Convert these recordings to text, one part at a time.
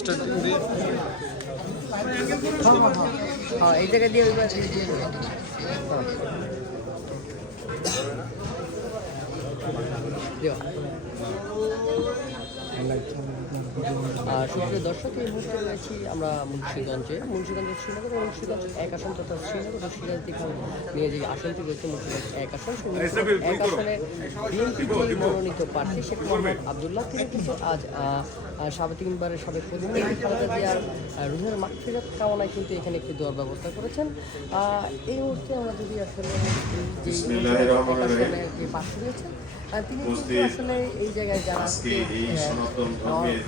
Starting দিয়ে হ্যাঁ এই জায়গা দিয়ে সুপ্রিয় দর্শক, এই মুহূর্তে রয়েছি আমরা মুন্সিগঞ্জের শ্রীনগর এবং মুন্সিগঞ্জ 1 আসন তথা শ্রীনগর ও সিরাজদি খান নিয়ে যে আসনটি রয়েছে মুন্সিগঞ্জ 1 আসন, 1 আসনে বিএনপি মনোনীত প্রার্থী শেখ মোহাম্মদ আবদুল্লাহ তিনি কিন্তু আজ তিনবারের সাবেক প্রধানমন্ত্রী খালেদা জিয়ার রুহের মাগফিরাত কামনায় কিন্তু এখানে একটি দোয়ার ব্যবস্থা করেছেন। এই মুহূর্তে আমরা যদি আসলে যে প্রার্থী রয়েছেন তিনি কিন্তু আসলে এই জায়গায় যারা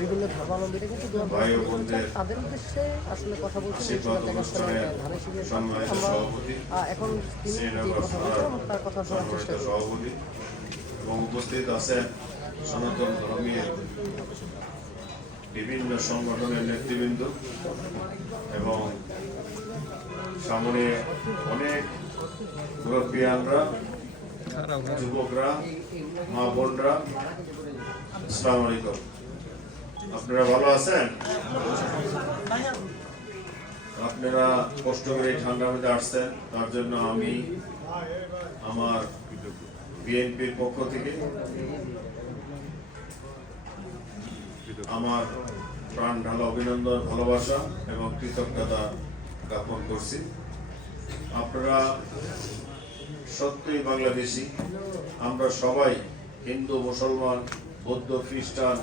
বিভিন্ন ধর্মাবলম্বীরা কিন্তু তাদের উদ্দেশ্যে আসলে কথা বলছেন। আমরা এখন তিনি যে কথা বলছেন তার কথা শোনার চেষ্টা করি। এবং উপস্থিত আছেন সনাতন ধর্মীয় বিভিন্ন সংগঠনের নেতৃবৃন্দ এবং সামনে অনেক মুরব্বিয়ানরা, যুবকরা, মা বোনরা, আসসালামু আলাইকুম। আপনারা ভালো আছেন? আপনারা কষ্ট করে ঠান্ডার মধ্যে আসছেন, তার জন্য আমি আমার বিএনপির পক্ষ থেকে আমার প্রাণ ঢালা অভিনন্দন, ভালোবাসা এবং কৃতজ্ঞতা জ্ঞাপন করছি। আপনারা সত্যই বাংলাদেশি, আমরা সবাই হিন্দু, মুসলমান, বৌদ্ধ, খ্রিস্টান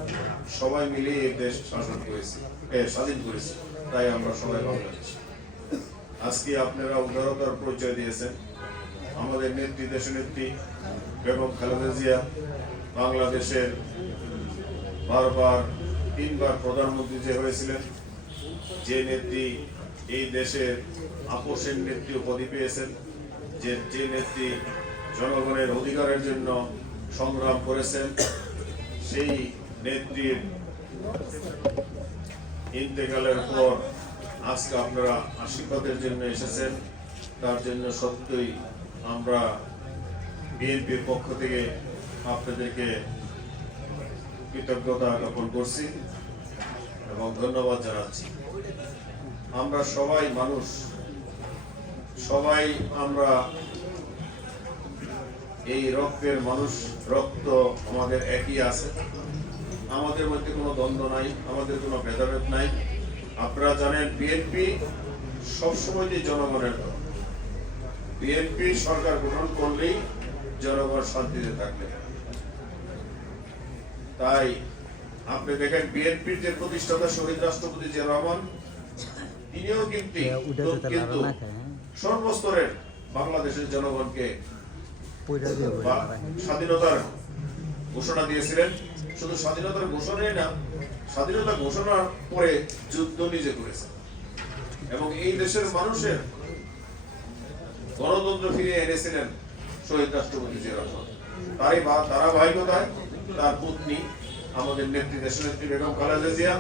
সবাই মিলে এই দেশ স্বাধীন করেছি, তাই আমরা সবাই বাংলাদেশি। আজকে আপনারা উদারতার পরিচয় দিয়েছেন। আমাদের নেত্রী, দেশনেত্রী বেগম খালেদা জিয়া বাংলাদেশের বারবার 3বার প্রধানমন্ত্রী যে হয়েছিলেন, যে নেত্রী এই দেশের আপোষের নেত্রী উপাধি পেয়েছেন, যে নেত্রী জনগণের অধিকারের জন্য সংগ্রাম করেছেন, সেই নেত্রীর ইন্তেকালের পর আজকে আপনারা আশীর্বাদের জন্য এসেছেন। তার জন্য সত্যই আমরা বিএনপির পক্ষ থেকে আপনাদেরকে কৃতজ্ঞতা জ্ঞাপন করছি এবং ধন্যবাদ জানাচ্ছি। আমরা সবাই মানুষ, সবাই আমরা এই রক্তের মানুষ, রক্ত আমাদের একই আছে, আমাদের মধ্যে কোনো দ্বন্দ্ব নাই, আমাদের কোনো ভেদাভেদ নাই। আপনারা জানেন বিএনপি সবসময় জনগণের দল। বিএনপি সরকার গঠন করলেই জনগণ শান্তিতে থাকবে। তাই আপনি দেখেন বিএনপির যে প্রতিষ্ঠাতা শহীদ রাষ্ট্রপতি জিয়া রহমান, তিনিও কিন্তু সর্বস্তরের বাংলাদেশের জনগণকে স্বাধীনতার ঘোষণা দিয়েছিলেন। শুধু স্বাধীনতার ঘোষণাই না, স্বাধীনতা ঘোষণার পরে যুদ্ধ নিজে করেছেন এবং এই দেশের মানুষের গণতন্ত্র ফিরিয়ে এনেছিলেন শহীদ রাষ্ট্রপতি জিয়া রহমান। তারই ধারাবাহিকতায় তার পত্নী আমাদের নেত্রী, দেশনেত্রী বেগম খালেদা জিয়া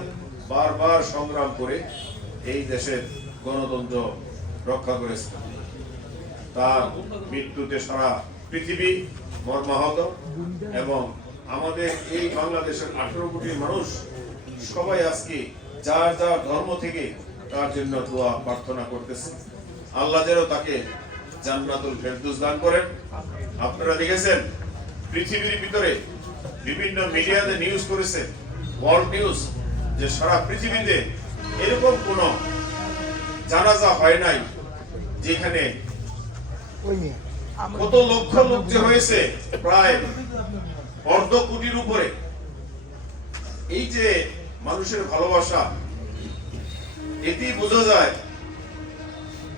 বারবার সংগ্রাম করে এই দেশের গণতন্ত্র রক্ষা করেছেন। তার মৃত্যুতে সারা পৃথিবী মর্মাহত এবং আমাদের এই বাংলাদেশের 18 কোটি মানুষ সবাই আজকে যার যার ধর্ম থেকে তার জন্য দোয়া প্রার্থনা করতেছে। আল্লাহ যেন তাকে জান্নাতুল ফেরদৌস দান করেন। আপনারা দেখেছেন পৃথিবীর ভিতরে বিভিন্ন মিডিয়াতে নিউজ করেছে, ওয়ার্ল্ড নিউজ, যে সারা পৃথিবীতে এরকম কোন জানাজা হয় নাই যেখানে কত লক্ষ লোক যে হয়েছে, প্রায় 1.5 কোটির উপরে। এই যে মানুষের ভালোবাসা, এতেই বোঝা যায়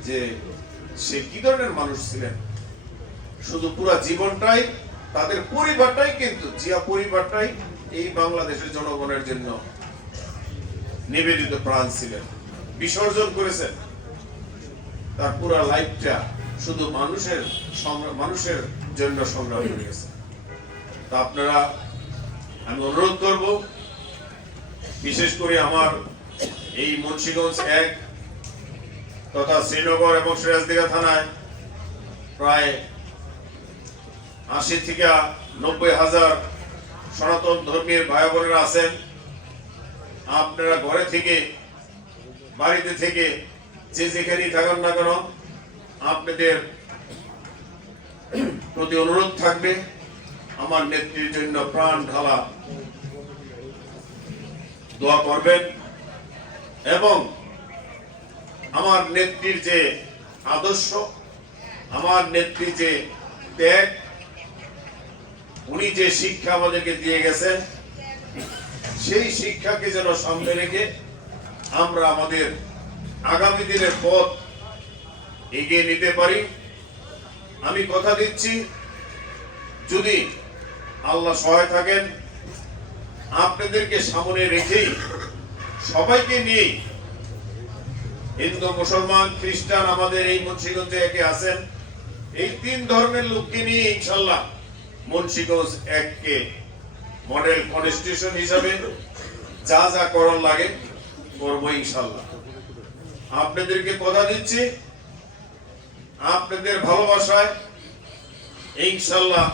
যে সে কি ধরনের মানুষ ছিলেন। শুধু পুরা জীবনটাই, তাদের পরিবারটাই, কিন্তু জিয়া পরিবারটাই এই বাংলাদেশের জনগণের জন্য নিবেদিত প্রাণ ছিলেন, বিসর্জন করেছেন। তার পুরা লাইফটা শুধু মানুষের জন্য সংগ্রাম করেছে। তা আপনারা, আমি অনুরোধ করব, বিশেষ করে আমার এই মুন্সিগঞ্জ 1 তথা শ্রীনগর এবং সিরাজদিঘা থানায় প্রায় 80 থেকে 90 হাজার সনাতন ধর্মীয় ভাই বোনেরা আছেন। আপনারা ঘরে থেকে, বাড়িতে থেকে, যে যেখানেই থাকুন না কেন, আপনাদের প্রতি অনুরোধ থাকবে আমার নেত্রীর জন্য প্রাণ ঢালা দোয়া করবেন এবং আমার নেত্রীর যে আদর্শ, আমার নেত্রী যে ত্যাগ, উনি যে শিক্ষা আমাদেরকে দিয়ে গেছেন, সেই শিক্ষাকে যেন সামনে রেখে আমরা আমাদের আগামী দিনের পথ এগিয়ে নিতে পারি। আমি কথা দিচ্ছি, যদি আল্লাহ সহায় থাকেন, আপনাদেরকে সামনে রেখেই, সবাইকে নিয়ে, হিন্দু, মুসলমান, খ্রিস্টান আমাদের এই মুন্সিগঞ্জে একে আছেন, এই 3 ধর্মের লোককে নিয়ে ইনশাল্লাহ মুন্সিগঞ্জ এককে মডেল কনস্টিটিউশন হিসাবে যা যা করার লাগে করবো ইনশাল্লাহ। আপনাদেরকে কথা দিচ্ছি, আপনাদের ভালোবাসায় ইনশাল্লাহ